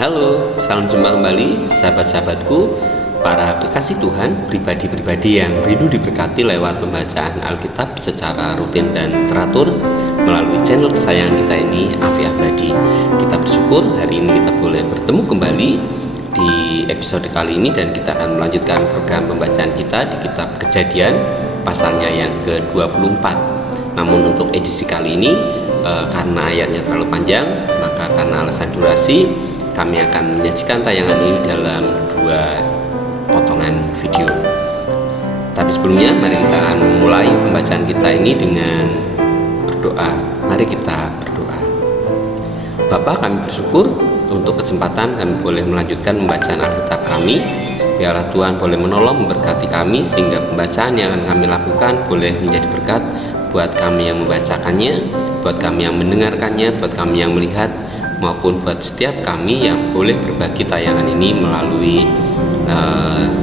Halo, salam jumpa kembali sahabat-sahabatku, para kekasih Tuhan, pribadi-pribadi yang rindu diberkati lewat pembacaan Alkitab secara rutin dan teratur melalui channel kesayangan kita ini, Afi Abadi. Kita bersyukur hari ini kita boleh bertemu kembali di episode kali ini, dan kita akan melanjutkan program pembacaan kita di kitab Kejadian pasalnya yang ke-24. Namun untuk edisi kali ini karena ayatnya terlalu panjang, maka karena alasan durasi kami akan menyajikan tayangan ini dalam 2 potongan video. Tapi sebelumnya mari kita akan memulai pembacaan kita ini dengan berdoa. Mari kita berdoa. Bapa, kami bersyukur untuk kesempatan kami boleh melanjutkan pembacaan Alkitab kami. Biarlah Tuhan boleh menolong memberkati kami, sehingga pembacaan yang akan kami lakukan boleh menjadi berkat buat kami yang membacakannya, buat kami yang mendengarkannya, buat kami yang melihat, maupun buat setiap kami yang boleh berbagi tayangan ini melalui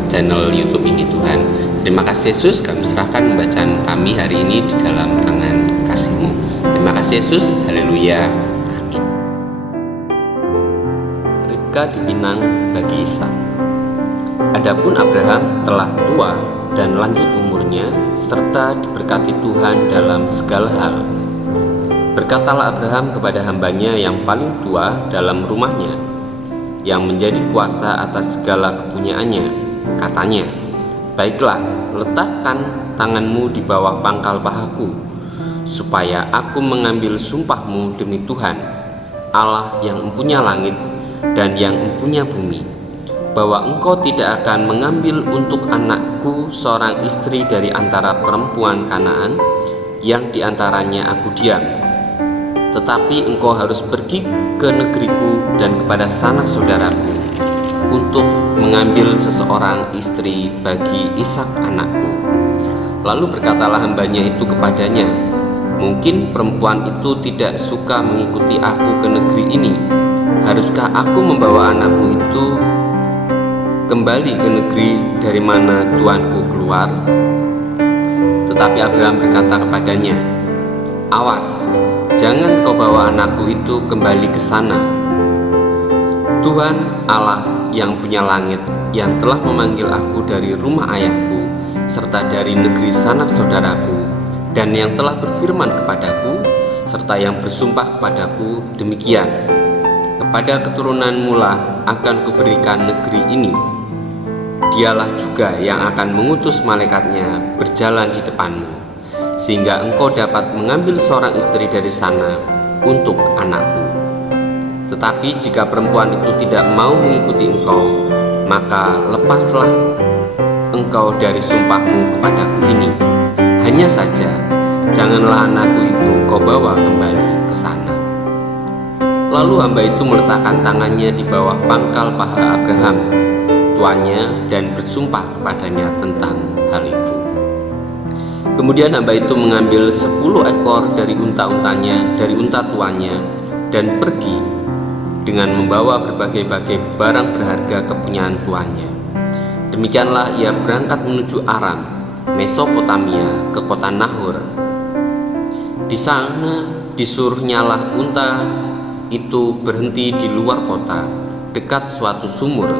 channel YouTube ini. Tuhan, terima kasih Yesus, kami serahkan pembacaan kami hari ini di dalam tangan kasih-Mu. Terima kasih Yesus, haleluya, amin. Ribka dipinang bagi Ishak. Adapun Abraham telah tua dan lanjut umurnya, serta diberkati Tuhan dalam segala hal. Berkatalah Abraham kepada hambanya yang paling tua dalam rumahnya, yang menjadi kuasa atas segala kepunyaannya, katanya, "Baiklah, letakkan tanganmu di bawah pangkal pahaku, supaya aku mengambil sumpahmu demi Tuhan, Allah yang empunya langit dan yang empunya bumi, bahwa engkau tidak akan mengambil untuk anakku seorang istri dari antara perempuan Kanaan yang diantaranya aku diam. Tetapi engkau harus pergi ke negeriku dan kepada sanak saudaraku untuk mengambil seseorang istri bagi Ishak anakku." Lalu berkatalah hambanya itu kepadanya, "Mungkin perempuan itu tidak suka mengikuti aku ke negeri ini. Haruskah aku membawa anakmu itu kembali ke negeri dari mana tuanku keluar?" Tetapi Abraham berkata kepadanya, "Awas, jangan kau bawa anakku itu kembali ke sana. Tuhan Allah yang punya langit, yang telah memanggil aku dari rumah ayahku serta dari negeri sanak saudaraku, dan yang telah berfirman kepadaku serta yang bersumpah kepadaku demikian, kepada keturunanmu lah akan kuberikan negeri ini. Dialah juga yang akan mengutus malaikatnya berjalan di depanmu, sehingga engkau dapat mengambil seorang istri dari sana untuk anakku. Tetapi jika perempuan itu tidak mau mengikuti engkau, maka lepaslah engkau dari sumpahmu kepadaku ini. Hanya saja janganlah anakku itu kau bawa kembali ke sana." Lalu hamba itu meletakkan tangannya di bawah pangkal paha Abraham tuannya dan bersumpah kepadanya tentang hal itu. Kemudian hamba itu mengambil 10 ekor dari unta-untanya, dari unta tuannya, dan pergi dengan membawa berbagai-bagai barang berharga kepunyaan tuannya. Demikianlah ia berangkat menuju Aram, Mesopotamia, ke kota Nahor. Di sana disuruhnyalah unta itu berhenti di luar kota, dekat suatu sumur,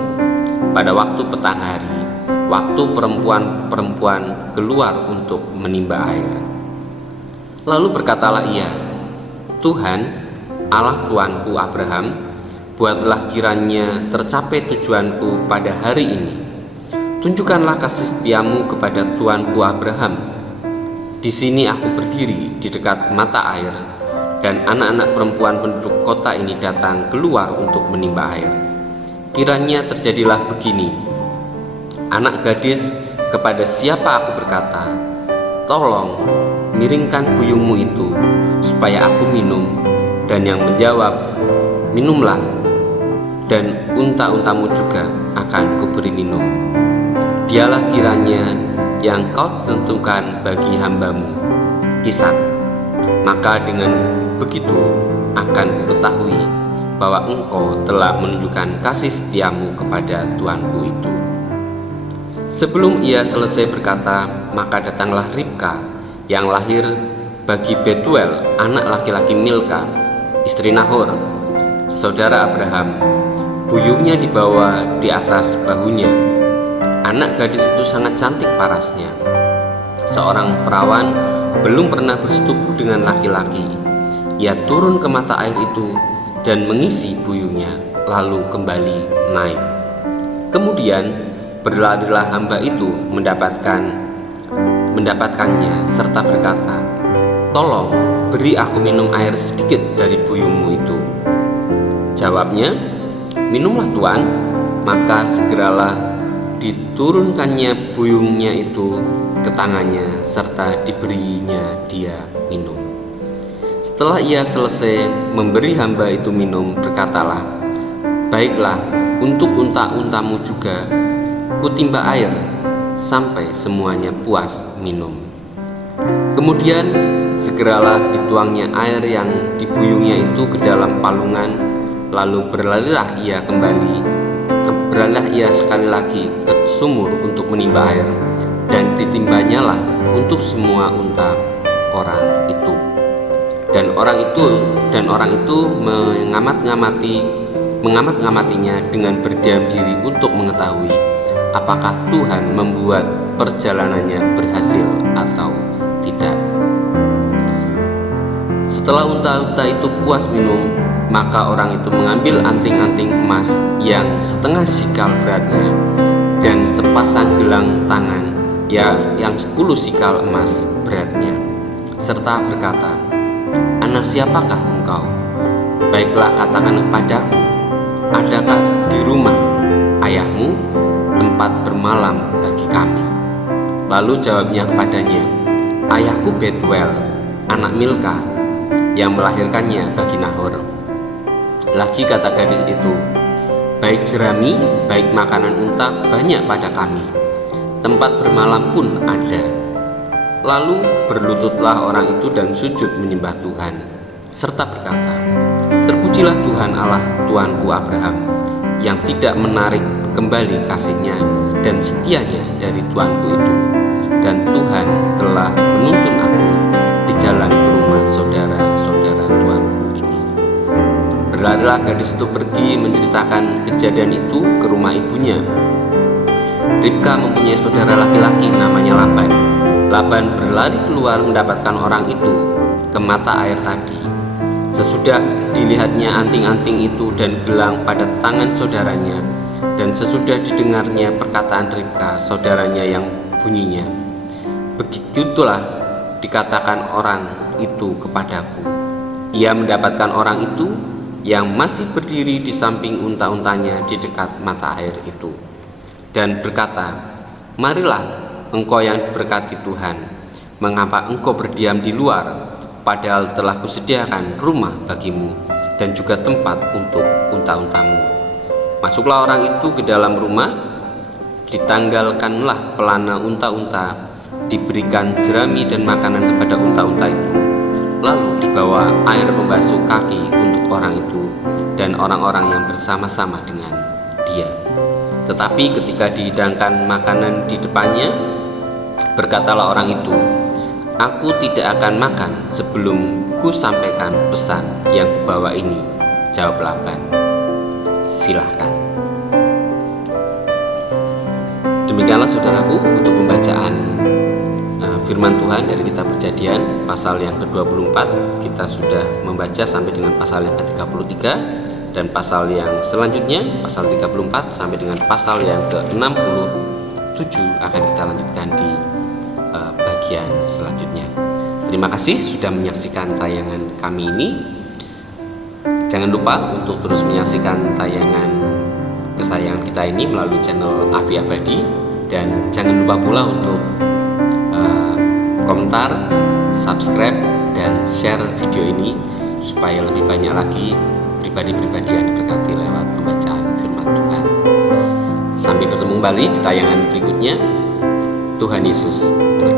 pada waktu petang hari, waktu perempuan-perempuan keluar untuk menimba air. Lalu berkatalah ia, "Tuhan, Allah tuanku Abraham, buatlah kiranya tercapai tujuanku pada hari ini. Tunjukkanlah kasih setiamu kepada tuanku Abraham. Di sini aku berdiri di dekat mata air, dan anak-anak perempuan penduduk kota ini datang keluar untuk menimba air. Kiranya terjadilah begini, anak gadis kepada siapa aku berkata, 'Tolong miringkan buyungmu itu supaya aku minum,' dan yang menjawab, 'Minumlah, dan unta-untamu juga akan kuberi minum.' Dialah kiranya yang kau tentukan bagi hambamu Ishak. Maka dengan begitu akan kuketahui bahwa engkau telah menunjukkan kasih setiamu kepada tuanku itu." Sebelum ia selesai berkata, maka datanglah Ribka yang lahir bagi Betuel, anak laki-laki Milka, istri Nahor, saudara Abraham, Buyungnya dibawa di atas bahunya. Anak gadis itu sangat cantik parasnya. Seorang perawan belum pernah bersetubuh dengan laki-laki. Ia turun ke mata air itu dan mengisi buyungnya, lalu kembali naik. Kemudian berlarilah hamba itu mendapatkannya serta berkata, "Tolong beri aku minum air sedikit dari buyungmu itu." Jawabnya, "Minumlah Tuan." Maka segeralah diturunkannya buyungnya itu ke tangannya serta diberinya dia minum. Setelah ia selesai memberi hamba itu minum, berkatalah, "Baiklah, untuk unta-untamu juga kutimba air sampai semuanya puas minum." Kemudian segeralah dituangnya air yang dibuyungnya itu ke dalam palungan, lalu berlarilah ia sekali lagi ke sumur untuk menimba air, dan ditimbanyalah untuk semua unta orang itu. Dan orang itu mengamat-ngamatinya dengan berdiam diri untuk mengetahui apakah Tuhan membuat perjalanannya berhasil atau tidak. Setelah unta-unta itu puas minum, maka orang itu mengambil anting-anting emas yang setengah sikal beratnya dan sepasang gelang tangan yang 10 sikal emas beratnya, serta berkata, "Anak siapakah engkau? Baiklah, katakan kepadaku, adakah di rumah ayahmu tempat bermalam bagi kami?" Lalu jawabnya kepadanya, "Ayahku Betuel, anak Milka, yang melahirkannya bagi Nahor." Lagi kata gadis itu, "Baik jerami, baik makanan unta banyak pada kami, tempat bermalam pun ada." Lalu berlututlah orang itu dan sujud menyembah Tuhan, serta berkata, "Terpujilah Tuhan Allah Tuanku Abraham, yang tidak menarik kembali kasih-Nya dan setianya dari Tuanku itu. Dan Tuhan telah menuntun aku di jalan ke rumah saudara-saudara Tuanku ini." Berlarilah gadis itu pergi menceritakan kejadian itu ke rumah ibunya. Ribka mempunyai saudara laki-laki namanya Laban. Laban berlari keluar mendapatkan orang itu ke mata air tadi. Sesudah dilihatnya anting-anting itu dan gelang pada tangan saudaranya, dan sesudah didengarnya perkataan Ribka saudaranya yang bunyinya, "Begitulah dikatakan orang itu kepadaku." Ia mendapatkan orang itu yang masih berdiri di samping unta-untanya di dekat mata air itu, dan berkata, "Marilah engkau yang diberkati Tuhan, mengapa engkau berdiam di luar, padahal telah kusediakan rumah bagimu dan juga tempat untuk unta-untamu." Masuklah orang itu ke dalam rumah, ditanggalkanlah pelana unta-unta, diberikan jerami dan makanan kepada unta-unta itu, lalu dibawa air pembasuh kaki untuk orang itu dan orang-orang yang bersama-sama dengan dia. Tetapi ketika dihidangkan makanan di depannya, berkatalah orang itu, "Aku tidak akan makan sebelum ku sampaikan pesan yang kubawa ini." Jawab Laban, "Silahkan." Demikianlah saudaraku untuk pembacaan firman Tuhan dari kitab Perjanjian pasal yang ke-24. Kita sudah membaca sampai dengan pasal yang ke-33, dan pasal yang selanjutnya pasal 34 sampai dengan pasal yang ke-67 akan kita lanjutkan di bagian selanjutnya. Terima kasih sudah menyaksikan tayangan kami ini. Jangan lupa untuk terus menyaksikan tayangan kesayangan kita ini melalui channel Abi Abadi, dan jangan lupa pula untuk komentar, subscribe, dan share video ini supaya lebih banyak lagi pribadi-pribadi yang diberkati lewat pembacaan firman Tuhan. Sampai bertemu kembali di tayangan berikutnya. Tuhan Yesus memberkati.